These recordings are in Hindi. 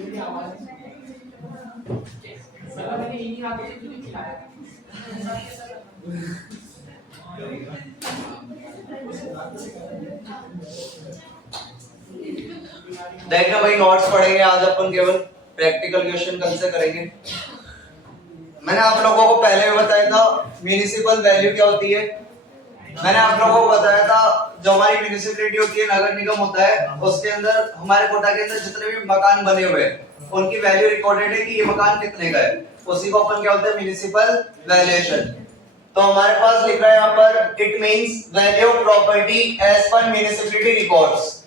देखना भाई, नोट्स पढ़ेंगे आज अपन, केवल प्रैक्टिकल क्वेश्चन कल से करेंगे। मैंने आप लोगों को पहले भी बताया था म्युनिसिपल वैल्यू क्या होती है। मैंने आप लोगों को बताया था जो हमारी म्युनिसिपैलिटी होती है, नगर निगम होता है, उसके अंदर हमारे कोटा के अंदर जितने भी मकान बने हुए हैं उनकी वैल्यू रिकॉर्डेड है कि ये मकान कितने का है, उसी को अपन क्या होता है, म्युनिसिपल वैल्यूएशन। तो हमारे पास लिख रहा है यहाँ पर, it means value of property as per municipality records.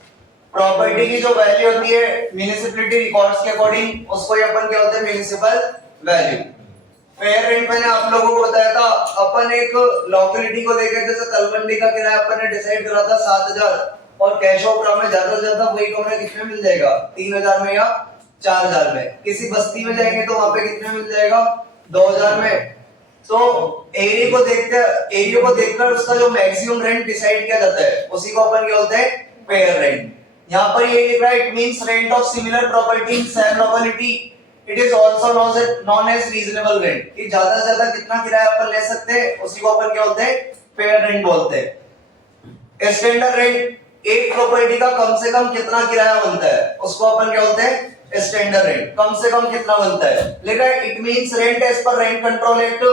प्रॉपर्टी की जो वैल्यू होती है म्युनिसिपैलिटी रिकॉर्ड्स के अकॉर्डिंग, उसको ही अपन क्या होता है, म्युनिसिपल वैल्यू। फेयर रेंट मैंने आप लोगों को बताया था, अपन एक लोकेलिटी को देखे, जैसे तलवंडी का किराया अपन ने डिसाइड करा था 7,000 और कैशोपुरा में ज्यादा से ज्यादा वही कमरा कितने मिल जाएगा, 3,000 में या 4,000 में। किसी बस्ती में जाएंगे तो वहां पे कितने मिल जाएगा, 2,000 में। तो एरिया को देखकर उसका जो मैक्सिमम रेंट डिसाइड किया जाता है, उसी को अपन क्या बोलते हैं, फेयर रेंट। यहाँ पर ये लिख रहा है, it means rent of similar property in same locality, it is also known as reasonable rent. कि ज्यादा से ज्यादा कितना किराया अपन ले सकते हैं, उसी को अपन क्या बोलते हैं, फेयर रेंट बोलते हैं। स्टैंडर्ड रेंट, एक प्रॉपर्टी का कम से कम कितना किराया बनता है, उसको अपन क्या बोलते हैं, स्टैंडर्ड रेंट। कम से कम कितना बनता है, लिखा है it means rent as per rent control act.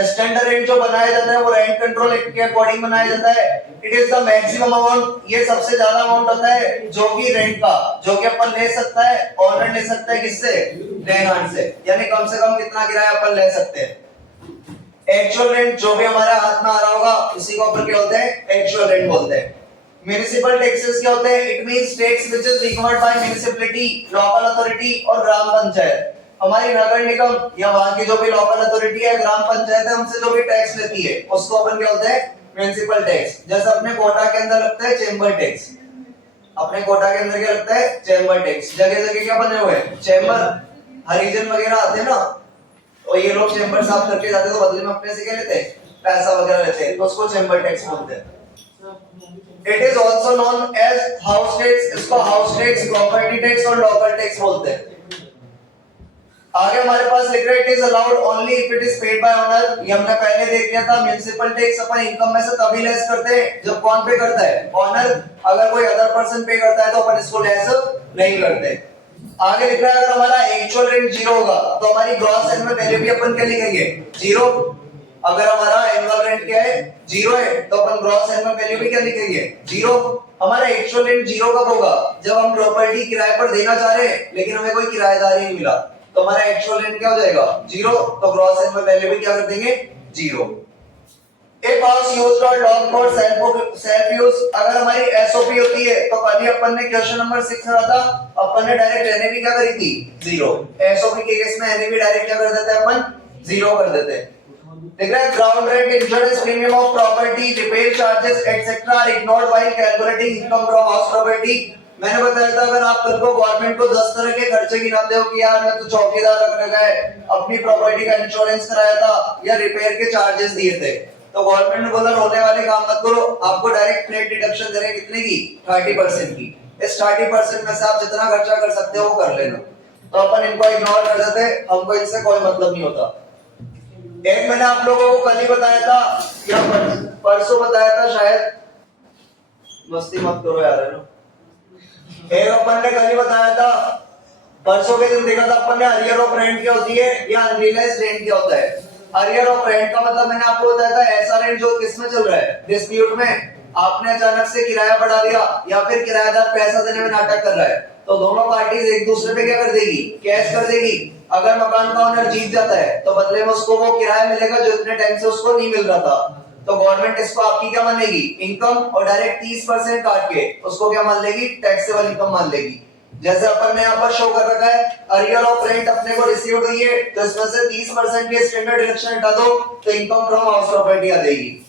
Standard rent जो बनाया जाता है वो रेंट कंट्रोल एक्ट के अकॉर्डिंग बनाया जाता है। It is the maximum amount, ये सबसे ज्यादा अमाउंट होता है जो कि रेंट का, जो कि अपन ले सकता है, ओनर ले सकता है, किससे, रेंट से। यानी कम से कम कितना किराया अपन ले सकते हैं। एक्चुअल रेंट जो भी हमारे हाथ में आ रहा होगा, उसी को अपन क्या बोलते हैं, एक्चुअल रेंट बोलते हैं। म्युनिसिपल टैक्सेस क्या होते हैं, it means tax which is recovered by municipality, local authority और ग्राम पंचायत। हमारी नगर निगम या वहां की जो भी लोकल अथॉरिटी है, ग्राम पंचायत है, हमसे जो भी टैक्स लेती है, उसको अपन क्या बोलते हैं, म्युनिसिपल टैक्स। जैसे अपने कोटा के अंदर लगता है चेंबर टैक्स, अपने कोटा के अंदर क्या लगता है, चेंबर टैक्स। जगह जगह क्या बने हुए हैं, चेंबर, हरिजन वगैरह आते हैं ना, और ये लोग चेंबर साफ करके जाते हैं, तो बदले में अपने से क्या लेते हैं, पैसा वगैरह लेते हैं, तो उसको चेंबर टैक्स बोलते हैं। It is also known as house tax, इसको हाउस टैक्स, प्रॉपर्टी टैक्स और लोकल टैक्स बोलते हैं। आगे हमारे पास लिख रहा है, it is allowed only if it is paid by owner. ये हमने पहले देख लिया था, म्युनिसिपल टैक्स अपन इनकम में से तभी लेस करते हैं जब कौन पे करता है, ओनर। अगर कोई अदर पर्सन पे करता है तो अपन इसको लेस नहीं करते। आगे लिख रहा है, अगर हमारा एक्चुअल रेंट 0 होगा तो हमारी ग्रॉस एनुअल वैल्यू भी अपन क्या लिखेंगे, 0। अगर हमारा एनुअल रेंट क्या है, 0 है, तो अपन ग्रॉस एनुअल वैल्यू भी क्या लिखेंगे, 0। हमारा एक्चुअल रेंट 0 कब होगा, जब हम प्रॉपर्टी किराए पर देना चाह रहे हैं लेकिन हमें कोई किराएदार ही नहीं मिला, तो हमारा एक्चुअल रेंट क्या हो जाएगा, 0। तो ग्रॉस एनुअल वैल्यू भी क्या कर देंगे, 0। एक हाउस यूज्ड और लॉक्ड फॉर सेल्फ यूज, अगर हमारी एसओपी होती है तो कल ही अपन ने क्वेश्चन नंबर 6 करा था, अपन ने डायरेक्ट एनएबी क्या करी थी, 0। एसओपी के केस में एनएबी डायरेक्ट क्या कर देते हैं, अपन 0 कर देते हैं। देख रहे हैं, ground rent, insurance premium of property, repair charges etcetera are ignored while calculating income from house property. मैंने बताया था, अगर आप कल को गवर्नमेंट को 10 तरह के खर्चे गिनाते हो कि यार मैं तो चौकीदार रख रखा है, अपनी प्रॉपर्टी का इंश्योरेंस कराया था या रिपेयर के चार्जेस दिए थे, तो गवर्नमेंट ने बोला रोने वाले काम मत करो, आपको डायरेक्ट नेट डिडक्शन दे रहे हैं, कितने की, 30% की। इस 30% में से आप जितना खर्चा कर सकते हो वो कर लेना। तो अपन इनको इग्नोर कर देते, हमको इनसे कोई मतलब नहीं होता। एक मैंने आप लोगों को कल ही बताया था या परसों बताया था शायद, मस्ती मत करो यार, है ना। एक अपन ने कल ही बताया था, परसों के दिन देखा था अपन ने, अरियर ऑफ रेंट क्या होती है या अनरियलाइज्ड रेंट क्या होता है। अरियर ऑफ रेंट का मतलब मैंने आपको बताया था, ऐसा रेंट जो किसमें चल रहा है, डिस्प्यूट में। आपने अचानक से किराया बढ़ा दिया या फिर किराएदार पैसा देने में नाटक कर रहा है, तो दोनों पार्टीज एक दूसरे पे क्या कर देगी, कैश कर देगी। अगर मकान का ओनर जीत जाता है तो बदले में उसको वो किराया मिलेगा जो इतने टाइम से उसको नहीं मिल रहा था, तो गवर्नमेंट इसको आपकी क्या मान लेगी, इनकम, और डायरेक्ट 30% काट के उसको क्या मान लेगी, टैक्सेबल इनकम मान लेगी। जैसे अपन ने यहाँ पर शो कर रखा है, अरियर ऑफ रेंट अपने को रिसीव्ड हुई है, तो इसमें से 30% के स्टैंडर्ड डिडक्शन हटा दो तो इनकम फ्रॉम हाउस प्रॉपर्टी आ जाएगी।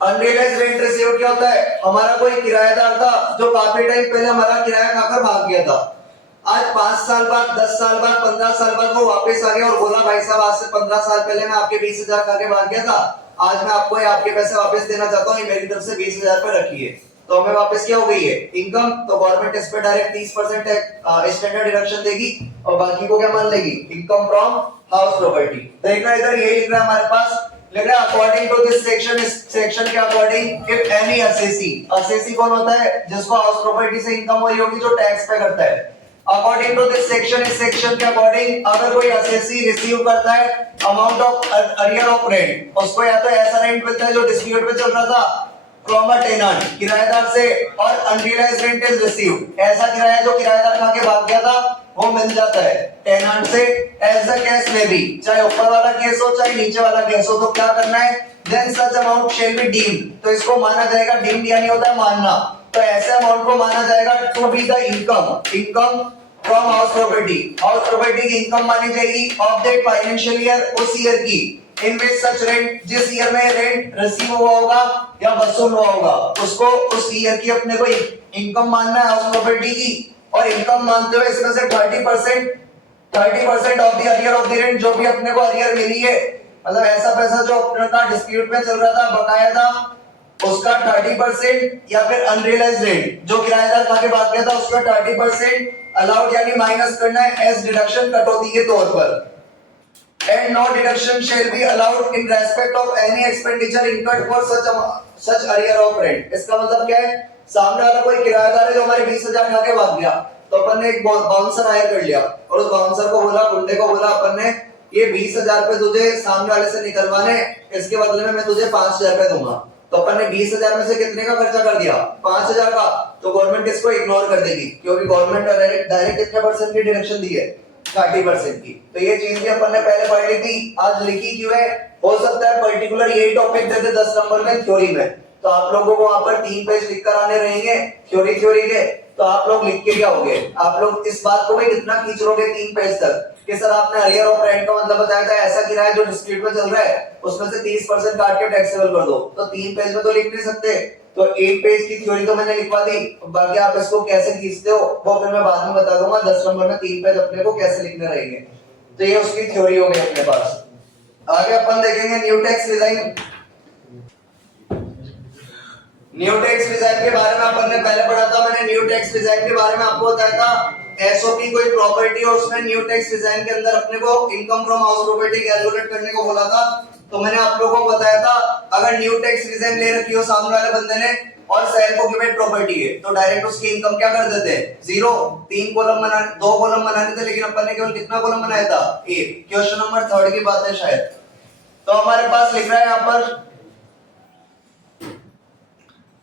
अनरियलाइज्ड रेंट रिसीव्ड क्या होता है, हमारा कोई किराएदार था जो काफी टाइम पहले हमारा किराया खाकर भाग गया था, आज 5 साल बाद, 10 साल बाद, 15 साल बाद वो वापस आ गया और बोला भाई साहब आज से 15 साल पहले मैं आपके 20,000 खा के भाग गया था, आज मैं आपको आपके पैसे वापस देना चाहता हूँ, मेरी तरफ से 20,000 रुपए रखिए। तो हमें वापस क्या हो गई है इनकम, तो गवर्नमेंट इस पे डायरेक्ट 30% स्टैंडर्ड डिडक्शन देगी और बाकी को क्या मान लेगी इनकम फ्रॉम हाउस प्रॉपर्टी। देखना इधर यही लिख रहा है हमारे पास, लिख रहा है अकॉर्डिंग टू दिस सेक्शन, इस सेक्शन के according if any assessee, assessee कौन होता है जिसको हाउस प्रॉपर्टी से इनकम हुई होगी जो टैक्स पे करता है। अकॉर्डिंग टू दिस सेक्शन, इस सेक्शन के अकॉर्डिंग अगर कोई असेसी रिसीव करता है amount of arrear of rent, उसको या तो ऐसा रेंट मिलता है जो डिस्प्यूट पे चल रहा था फ्रॉम अ टेनेंट, किराएदार से, और अनरियलाइज्ड रेंट इज रिसीव्ड, ऐसा किराया जो किराएदार खा के भाग गया था वो मिल जाता है टेनेंट से। एज द केस में भी, चाहे ऊपर वाला केस हो चाहे नीचे वाला केस हो, तो क्या करना है then such amount shall be deemed, तो इसको माना जाएगा, डीम्ड यानी होता है मानना, तो ऐसे अमाउंट को माना जाएगा to be the income from house property, house property की इनकम मानी जाएगी ऑफ दैट फाइनेंशियल ईयर, उस ईयर की, इन विच सच रेंट, जिस ईयर में रेंट रिसीव हुआ होगा या वसूल हुआ होगा उसको उस ईयर की अपने को इनकम मानना है हाउस प्रॉपर्टी की, और इनकम मानते हुए इसमें से 30% of the arrear of the rent, जो भी अपने को अरियर मिली है, मतलब ऐसा पैसा जो अपने का डिस्प्यूट में चल रहा था बकाया था उसका 30%, या फिर अनरियलाइज्ड रेंट जो किराएदार खा के भाग गया था उसका 30% अलाउड यानी माइनस करना है एज डिडक्शन कटौती के तौर पर। And no deduction shall be allowed in respect of any expenditure incurred for such arrear of rent। इसका मतलब क्या है, सामने वाला कोई किराएदार है जो हमारे 20,000 खा के भाग गया, तो अपन ने एक बाउंसर हायर कर लिया और उस बाउंसर को बोला, गुंडे को बोला अपन ने ये 20,000 रुपए तुझे सामने वाले से निकलवाने, इसके बदले में मैं तुझे 5,000 रुपए दूंगा, तो अपन ने 20,000 में से कितने का खर्चा कर दिया 5,000 का, तो गवर्नमेंट इसको इग्नोर कर देगी क्योंकि गवर्नमेंट डायरेक्ट कितने परसेंट की डिडक्शन दी है 30% की। तो ये चीज भी अपन ने पहले पढ़ ली थी, आज लिखी क्यों है, हो सकता है पर्टिकुलर यही टॉपिक दे दे 10 नंबर में थ्योरी में, तो आप लोगों को वहां पर 3 पेज लिख कर आने रहेंगे थ्योरी के, तो आप लोग लिख के क्या होगे, आप लोग इस बात को भी कितना खींच लोगे 3 पेज तक कि सर आपने अरियर ऑफ रेंट का मतलब बताया था ऐसा किराया जो डिस्प्यूट में चल रहा है उसमें से 30% काट के टैक्सेबल कर दो, तो 3 पेज में तो लिख नहीं सकते, तो 1 पेज की थ्योरी तो मैंने लिखवा दी, बाकी आप इसको कैसे खींचते हो वो फिर मैं बाद में बता दूंगा 10 नंबर में 3 पेज अपने को कैसे लिखने रहेंगे। तो ये उसकी थ्योरी हो गई अपने पास। आगे अपन देखेंगे new tax design. New tax design के बारे में अपन ने पहले पढ़ा था, मैंने न्यू टैक्स डिजाइन के बारे में आपको बताया था एसओपी कोई प्रॉपर्टी हो उसमें न्यू टैक्स डिजाइन के अंदर अपने को income from house property calculate करने को बोला था, तो मैंने आप लोगों को बताया था अगर न्यू टैक्स डिजाइन ले रखी हो सामने वाले बंदे ने और सेल्फ ऑक्यूपेड प्रॉपर्टी है तो डायरेक्ट उसकी इनकम क्या कर देते हैं 0, 2 कॉलम बनाने थे लेकिन अपन ने केवल कितना कॉलम बनाया था 1, क्वेश्चन नंबर 3 की बात है शायद। तो हमारे पास लिख रहा है यहाँ पर,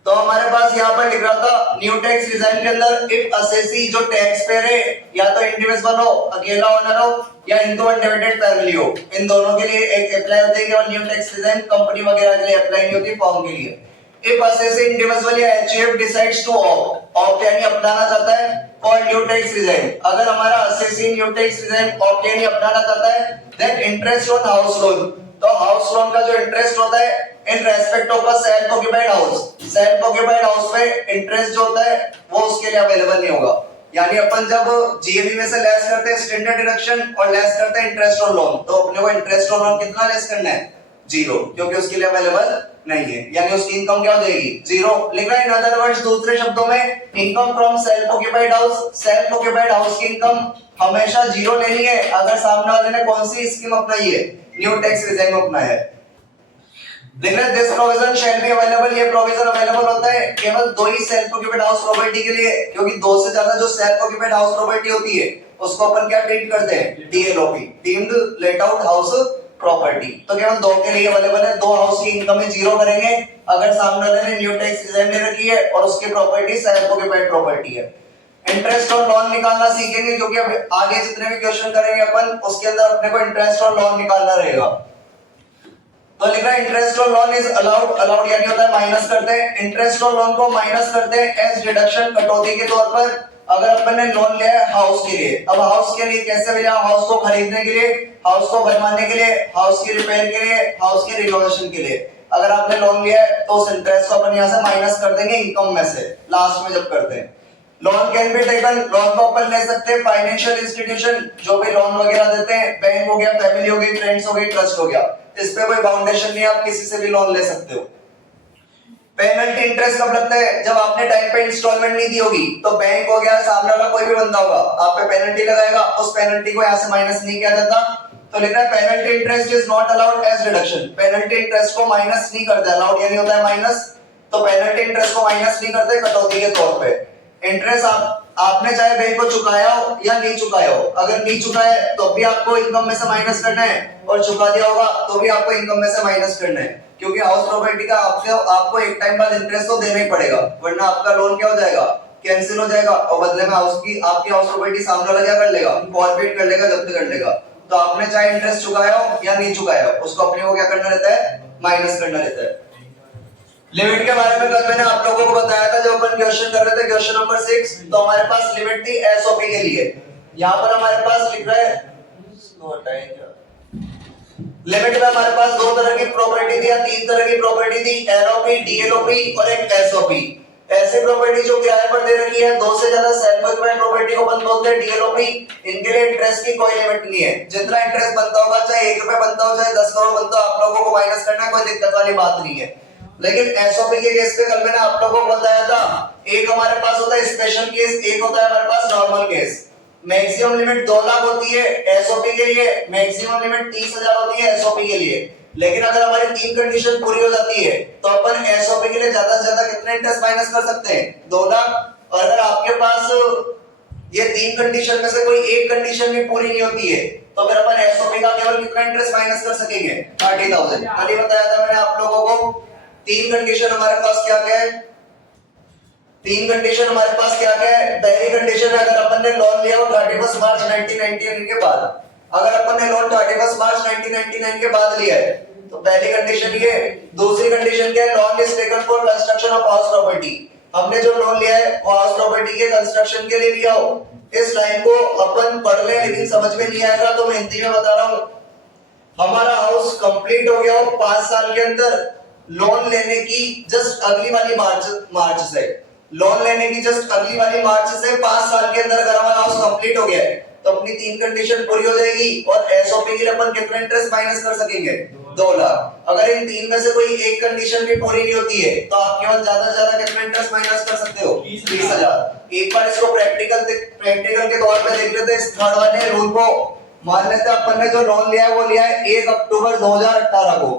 तो हमारे पास यहाँ पर लिख रहा था न्यू टैक्स डिजाइन के अंदर इफ असेसी जो टैक्स पेयर है या तो इंडिविजुअल हो, अकेला ओनर हो या इनटू अनडिवाइडेड फैमिली हो, इन दोनों के लिए एक अप्लाई होती है केवल न्यू टैक्स डिजाइन, कंपनी वगैरह के लिए अप्लाई नहीं होती फॉर्म के लिए। इफ असेसी इंडिविजुअल या एचयूएफ डिसाइड्स टू ऑप्ट यानी अपनाना चाहता है फॉर न्यू टैक्स डिजाइन, अगर हमारा assessee new tax design opt यानी अपनाना चाहता है then interest on house loan, तो हाउस लोन का जो इंटरेस्ट होता है in respect of a self occupied house, self occupied house पे इंटरेस्ट जो होता है वो उसके लिए अवेलेबल नहीं होगा, यानी अपन जब जीएबी में से लेस करते हैं स्टैंडर्ड डिडक्शन और लेस करते हैं इंटरेस्ट ऑन लोन, तो अपने को इंटरेस्ट ऑन लोन कितना लेस करना है 0, क्योंकि उसके लिए अवेलेबल नहीं है, यानी उसकी इनकम क्या हो जाएगी 0। लिख रहा है इन अदर वर्ड्स, दूसरे शब्दों में income from self occupied house, self occupied house की इनकम हमेशा 0 लेनी है अगर सामने वाले ने कौन सी स्कीम अपनाई है न्यू टैक्स डिजाइन अपनाया है। देखना this provision shall be available, ये प्रोविजन अवेलेबल होता है केवल 2 ही सेल्फ ऑक्यूपाइड हाउस प्रॉपर्टी के लिए, क्योंकि 2 से ज्यादा जो सेल्फ ऑक्यूपाइड हाउस प्रॉपर्टी होती है उसको अपन क्या ट्रीट करते हैं DLOP, deemed let out house property, तो केवल 2 के लिए अवेलेबल है। 2 हाउस की इनकम में 0 करेंगे अगर सामने वाले ने न्यू टैक्स डिजाइन ले रखी है और उसकी प्रॉपर्टी सेल्फ ऑक्यूपाइड प्रॉपर्टी है। इंटरेस्ट ऑन लोन निकालना सीखेंगे क्योंकि अब आगे जितने भी क्वेश्चन करेंगे अपन उसके अंदर अपने को इंटरेस्ट ऑन लोन निकालना रहेगा। तो लिख रहा है interest on loan is allowed, allowed यानी होता है माइनस करते हैं, इंटरेस्ट ऑन लोन को माइनस करते हैं एज डिडक्शन कटौती के तौर पर अगर अपन ने लोन लिया है हाउस के लिए। अब हाउस के लिए कैसे लिया, हाउस को खरीदने के लिए, हाउस को बनवाने के लिए, हाउस की रिपेयर के लिए, हाउस की रिनोवेशन के लिए अगर आपने लोन लिया है तो उस इंटरेस्ट को अपन यहाँ से माइनस कर देंगे इनकम में से लास्ट में जब करते हैं। Loan can be taken, loan को अपन ले सकते हैं फाइनेंशियल इंस्टीट्यूशन जो भी लोन वगैरह देते हैं, बैंक हो गया, फैमिली हो गई, फ्रेंड्स हो गई, ट्रस्ट हो गया, इस पे कोई बाउंडेशन नहीं है, आप किसी से भी लोन ले सकते हो। पेनल्टी इंटरेस्ट कब लगता है? जब आपने टाइम पे इंस्टॉलमेंट नहीं दी होगी। तो बैंक हो गया, सामने वाला कोई भी बंदा होगा, आप पे पेनल्टी लगाएगा, उस पेनल्टी को यहाँ से माइनस नहीं किया जाता। तो लिख रहा है penalty interest is not allowed as deduction. Penalty interest को माइनस नहीं करते, अलाउड यानी होता है माइनस। तो पेनल्टी इंटरेस्ट को माइनस नहीं करते कटौती के तौर पे। इंटरेस्ट आपने चाहे बैंक को चुकाया हो या नहीं चुकाया हो, अगर नहीं चुकाया है तो भी आपको इनकम में से माइनस करना है, और चुका दिया होगा तो भी आपको इनकम में से माइनस करना है। क्योंकि हाउस प्रॉपर्टी का आपको एक टाइम बाद इंटरेस्ट तो देना ही पड़ेगा, वरना आपका लोन क्या हो जाएगा? कैंसिल हो जाएगा, और बदले में आपकी हाउस प्रॉपर्टी सामने वाला क्या कर लेगा? फॉरफिट कर लेगा, जब्त कर लेगा। तो आपने चाहे इंटरेस्ट चुकाया हो या नहीं चुकाया हो, उसको अपने को क्या करना रहता है? माइनस करना रहता है। लिमिट के बारे में कल मैंने आप लोगों को बताया था जब अपन क्वेश्चन कर रहे थे, क्वेश्चन नंबर 6। तो हमारे पास लिमिट थी एसओपी के लिए। यहाँ पर हमारे पास लिख रहा है लिमिट में हमारे पास दो तरह की प्रॉपर्टी थी या तीन तरह की प्रॉपर्टी थी, एलओपी, डीएलओपी और एक एसओपी। ऐसी प्रॉपर्टी जो किराए पर दे रखी है, दो से ज्यादा सेल्फ ऑक्यूपाइड प्रॉपर्टी को अपन बोलते हैं डीएलओपी। इनके लिए इंटरेस्ट की कोई लिमिट नहीं है, जितना इंटरेस्ट बनता होगा, चाहे 1 रुपए बनता हो चाहे 10 करोड़ बनता हो, आप लोगों को माइनस करना है, कोई दिक्कत वाली बात नहीं है। लेकिन एसओपी के केस पे कल मैंने आप लोगों को बताया था, एक हमारे पास होता है स्पेशल केस, एक होता है हमारे पास normal case. Maximum limit 2 lakh होती है एसओपी के लिए, मैक्सिमम लिमिट 30,000 होती है एसओपी के लिए। लेकिन अगर हमारी तीन कंडीशन पूरी हो जाती है तो अपन एसओपी के लिए ज्यादा से ज्यादा कितना इंटरेस्ट माइनस कर सकते हैं? 2 लाख। और अगर आपके पास ये तीन कंडीशन में से कोई एक कंडीशन भी पूरी नहीं होती है तो फिर अपन एसओपी का केवल कितना इंटरेस्ट माइनस कर सकेंगे? 30,000। कल ही बताया था मैंने आप लोगों को। तीन कंडीशन हमारे पास क्या क्या है? तीन कंडीशन हमारे पास क्या क्या है? पहली कंडीशन है अगर अपन ने लोन लिया हो 31 मार्च 1999 के बाद, अगर अपन ने लोन 31 मार्च 1999 के बाद लिया है तो पहली कंडीशन ये। दूसरी कंडीशन क्या है? Loan is taken for construction of house property. हमने जो लोन लिया है वो हाउस प्रॉपर्टी के कंस्ट्रक्शन के लिए लिया हो। इस लाइन को अपन पढ़ ले, लेकिन समझ में नहीं आएगा तो मैं हिंदी में बता रहा हूं। हमारा हाउस कंप्लीट हो गया हो 5 साल के अंदर, लोन लेने की जस्ट अगली वाली मार्च से, लोन लेने की जस्ट अगली वाली मार्च से 5 साल के अंदर अगर हमारा हाउस कंप्लीट हो गया है तो अपनी तीन कंडीशन पूरी हो जाएगी, और एसओपी के लिए अपन कितना इंटरेस्ट माइनस कर सकेंगे? 2 लाख। अगर इन तीन में से कोई एक कंडीशन भी पूरी नहीं होती है तो आप केवल ज्यादा से ज्यादा कितना इंटरेस्ट माइनस कर सकते हो? 30,000। एक बार इसको प्रैक्टिकल के तौर पे देख लेते हैं इस थर्ड वाले रूल को। मान लेते हैं अपन ने जो लोन लिया है वो लिया है 1 अक्टूबर 2018 को।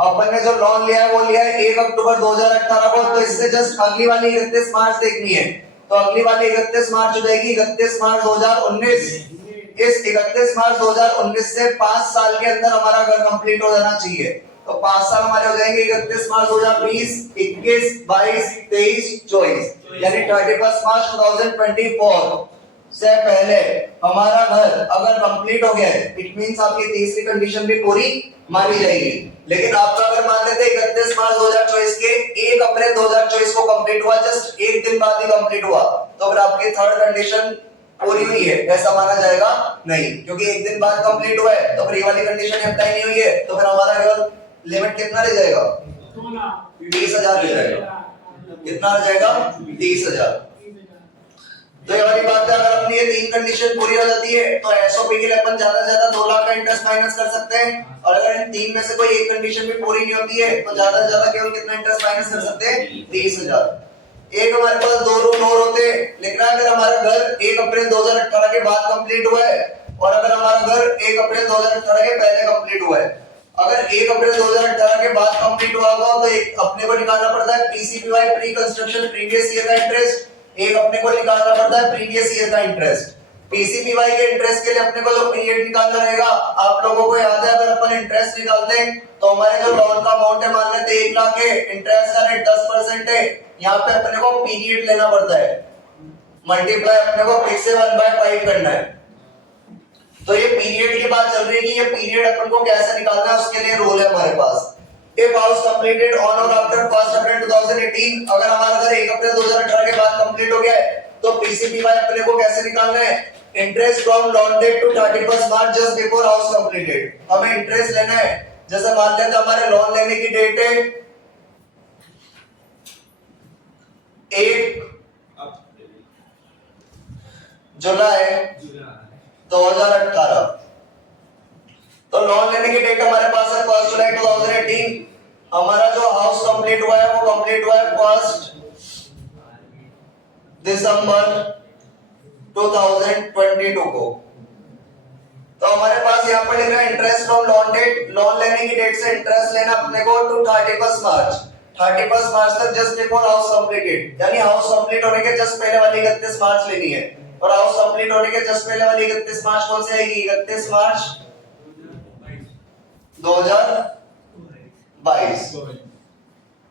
अपन ने जो लोन लिया है वो लिया है 1 अक्टूबर 2018 को, तो इससे जस्ट अगली वाली 31 मार्च देखनी है। तो अगली वाली 31 मार्च हो जाएगी 31 मार्च 2019। इस 31 मार्च 2019 से 5 साल के अंदर हमारा घर कंप्लीट हो जाना चाहिए। तो 5 साल हमारे हो जाएंगे 31 मार्च 2020, 21, 22, 23, 24, यानी 31 मार्च 2024 से पहले हमारा घर अगर कंप्लीट हो गया है, इट मींस आपकी तीसरी कंडीशन भी पूरी मानी जाएगी। लेकिन आपका अगर मान लेते 31 मार्च 2024 के 1 अप्रैल 2024 को कंप्लीट हुआ, जस्ट एक दिन बाद ही कंप्लीट हुआ, तो फिर आपकी थर्ड कंडीशन पूरी हुई है ऐसा माना जाएगा नहीं, क्योंकि एक दिन बाद कंप्लीट हुआ है तो फिर ये वाली कंडीशन अप्लाई नहीं हुई है, तो फिर हमारा केवल लिमिट कितना रह जाएगा? 30,000 रह जाएगा। कितना रह जाएगा? 30,000। तो ये वाली बात है, अगर अपनी ये तीन कंडीशन पूरी हो जाती है तो एसओपी के लिए अपन ज्यादा से ज्यादा 2 लाख का इंटरेस्ट माइनस कर सकते हैं, और अगर इन तीन में से कोई एक कंडीशन भी पूरी नहीं होती है तो ज्यादा से ज्यादा केवल कितना इंटरेस्ट माइनस कर सकते हैं? 30,000। एक हमारे पास दो रूल और होते हैं। लिख रहा है अगर हमारा घर 1 अप्रैल 2018 के बाद कंप्लीट हुआ है, और अगर हमारा घर 1 अप्रैल 2018 के पहले कंप्लीट हुआ है। अगर 1 अप्रैल 2018 के बाद कंप्लीट हुआ होगा तो एक अपने को निकालना पड़ता है पीसीपीवाई प्री कंस्ट्रक्शन प्रीवियस ईयर का इंटरेस्ट, एक अपने को निकालना पड़ता है प्रीवियस ईयर का इंटरेस्ट। पीसीपीवाई के इंटरेस्ट के लिए अपने को जो पीरियड निकालना रहेगा, आप लोगों को याद है अगर अपन इंटरेस्ट निकालते हैं तो हमारे जो लोन का अमाउंट है मान लेते 1 लाख है, इंटरेस्ट का रेट 10% है, यहाँ पे अपने को पीरियड लेना पड़ता है, मल्टीप्लाई अपने को फिर से 1/5 करना है। तो ये पीरियड की बात चल रही है कि ये पीरियड अपन को कैसे निकालना है, उसके लिए रूल है हमारे पास। If house completed on or after 1st April 2018, अगर हमारा घर 1 अप्रैल 2018 के बाद कंप्लीट हो गया है तो पीसीपीवाई अपने को कैसे निकालना है? Interest from loan date to 31 March just before house completed. हमें इंटरेस्ट लेना है, जैसे मान लेते हमारे लोन लेने की डेट है 1 जुलाई 2018, तो लोन लेने की डेट हमारे पास है 1 जुलाई 2018। हमारा जो हाउस कंप्लीट हुआ है वो कंप्लीट हुआ है 1 दिसंबर 2022 को। तो हमारे पास यहाँ पर लिख रहा है interest on loan date, loan लेने की डेट से इंटरेस्ट लेना अपने को टू 31 मार्च, 31 मार्च तक जस्ट बिफोर हाउस कंप्लीटेड, यानी हाउस कंप्लीट होने के जस्ट पहले वाली 31 मार्च लेनी है। और हाउस कंप्लीट होने के जस्ट पहले वाली 31 मार्च कौन सी आएगी? 31 मार्च 2022।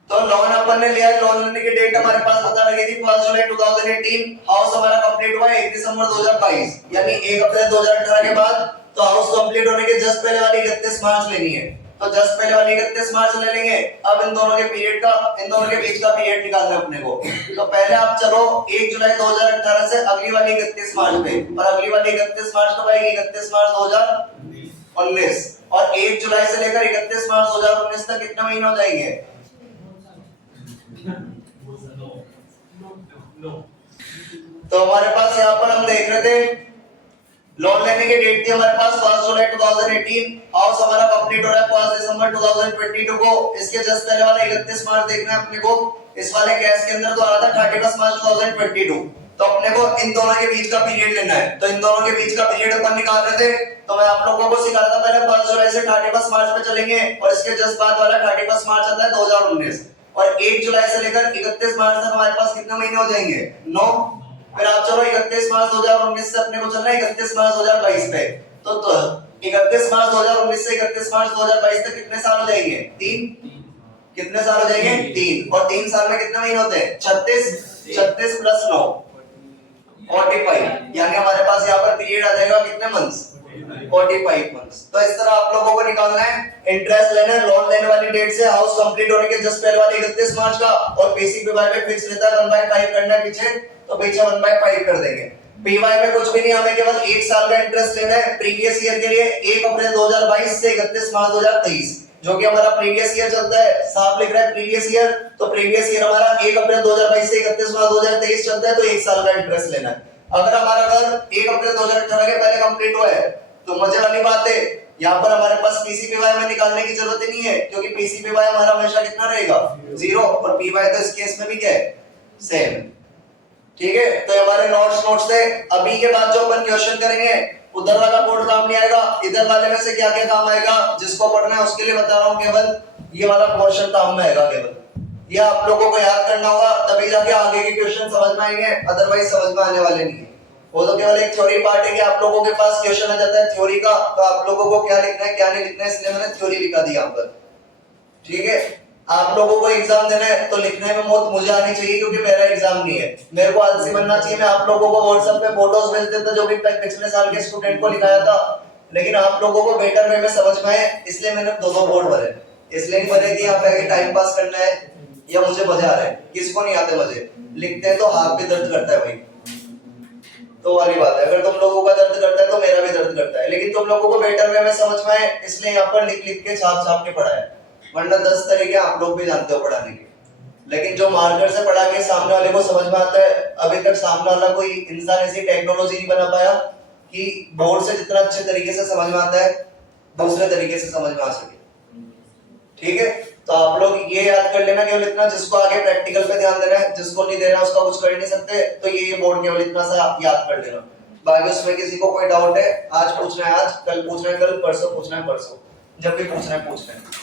तो लोन अपन ने लिया, लोन लेने की डेट हमारे पास बता रखी थी 1 जुलाई 2018, हाउस हमारा कंप्लीट हुआ 1 दिसंबर 2022, यानी 1 अप्रैल 2018 के बाद। तो हाउस कंप्लीट होने के जस्ट पहले वाली 31 मार्च लेनी है, तो जस्ट पहले वाली 31 मार्च ले लेंगे। अब इन दोनों के पीरियड का, इन दोनों के बीच का पीरियड निकालना है अपने को। तो पहले आप चलो 1 जुलाई 2018 से अगली वाली 31 मार्च पे, और अगली वाली 31 मार्च कब आएगी? 31 मार्च 2019। और 1 जुलाई से लेकर 31 मार्च 2019 तक कितने महीने हो जाएंगे? तो हमारे पास यहाँ पर हम देख रहे थे लोन लेने की डेट थी हमारे पास 1 जुलाई 2018, हाउस हमारा कंप्लीट हो रहा है 1 दिसंबर 2022 को। इसके जस्ट पहले वाला 31 मार्च देखना है अपने को। इस वाले केस के अंदर तो आ रहा था 31 मार्च 2022, तो अपने को इन दोनों के बीच का पीरियड लेना है। तो इन दोनों के बीच का पीरियड अपन निकाल रहे थे, तो मैं आप लोगों को सिखा रहा था पहले 1 जुलाई से 31 मार्च पे चलेंगे, और इसके जस्ट बाद वाला 31 मार्च आता है 2019, और 1 जुलाई से लेकर 31 मार्च तक हमारे पास कितने महीने हो जाएंगे? 9। फिर आप चलो 31 मार्च 2019 से अपने को चलना है 31 मार्च 2022 पे। तो 31 मार्च 2019 से 31 मार्च 2022 तक कितने साल हो जाएंगे? 3। कितने साल हो जाएंगे? 3। और 3 साल में कितने महीने होते हैं? 36। 36 प्लस 9 45, यानी हमारे पास यहाँ पर पीरियड आ जाएगा कितने मंथ्स? 45 मंथ्स। तो इस तरह आप लोगों को निकालना है इंटरेस्ट लेना है लोन लेने वाली डेट से हाउस कंप्लीट होने के जस्ट पहले वाली 31 मार्च का, और पीसीपीवाई में फिक्स रहता है 1/5 करना है पीछे, तो पीछे 1/5 कर देंगे। पीवाई में कुछ भी नहीं, हमें केवल 1 साल का इंटरेस्ट लेना है प्रीवियस ईयर के लिए 1 अप्रैल 2022 से 31 मार्च 2023, जो कि हमारा प्रीवियस ईयर चलता है। साफ लिख रहा है प्रीवियस ईयर, तो प्रीवियस ईयर हमारा 1 अप्रैल 2022 से 31 मार्च 2023 चलता है, तो 1 साल का इंटरेस्ट लेना है। अगर हमारा घर 1 अप्रैल 2018 के पहले कंप्लीट हुआ है तो मजे वाली बात है, यहाँ पर हमारे पास पीसीपीवाई में निकालने की जरूरत ही नहीं है, क्योंकि पीसीपीवाई हमारा हमेशा कितना रहेगा? 0, और पीवाई तो इस केस में भी क्या है? सेम। ठीक है, तो हमारे नोट्स थे। अभी के बाद जो अपन क्वेश्चन करेंगे उधर वाला कोड काम नहीं आएगा, इधर वाले में से क्या क्या काम आएगा जिसको पढ़ना है उसके लिए बता रहा हूँ। केवल ये वाला पोर्शन काम में आएगा, केवल ये आप लोगों को याद करना होगा, तभी जाके आगे के क्वेश्चन समझ में आएंगे, अदरवाइज समझ में आने वाले नहीं। वो तो केवल एक थ्योरी पार्ट है कि आप लोगों के पास क्वेश्चन आ जाता है थ्योरी का, तो आप लोगों को क्या लिखना है क्या नहीं लिखना है, इसलिए मैंने थ्योरी लिखा दी यहाँ पर। ठीक है, आप लोगों को एग्जाम देना है तो लिखने में मौत मुझे आनी चाहिए, क्योंकि मेरा एग्जाम नहीं है, मेरे को आलसी बनना चाहिए। मैं आप लोगों को व्हाट्सएप पे फोटोज भेज देता जो भी पिछले साल के स्टूडेंट को लिखाया था, लेकिन आप लोगों को बेटर वे में समझ में आए इसलिए मैंने 2 बोर्ड भरे। इसलिए नहीं भरे कि यहाँ पे टाइम पास करना है या मुझे मजा आ रहा है, किसको नहीं आते मजे, लिखते हैं तो हाथ भी दर्द करता है भाई, तो वाली बात है। अगर तुम लोगों का दर्द करता है तो मेरा भी दर्द करता है, लेकिन तुम लोगों को बेटर वे में समझ में आए इसलिए यहाँ पर लिख लिख के छाप छाप के पढ़ा है, वरना 10 तरीके आप लोग भी जानते हो पढ़ाने के, लेकिन जो मार्कर से पढ़ा के सामने वाले को समझ में आता है, अभी तक सामने वाला कोई इंसान ऐसी टेक्नोलॉजी नहीं बना पाया कि बोर्ड से जितना अच्छे तरीके से समझ में आता है दूसरे तरीके से समझ में आ सके। ठीक है, तो आप लोग ये याद कर लेना केवल इतना, जिसको आगे प्रैक्टिकल पे ध्यान देना है, जिसको नहीं देना उसका कुछ कर नहीं सकते, तो ये बोर्ड केवल इतना सा याद कर लेना। बाकी उसमें किसी को कोई डाउट है आज पूछना है आज, कल पूछना है कल, परसों पूछना है परसों, जब भी पूछना है पूछ लेना।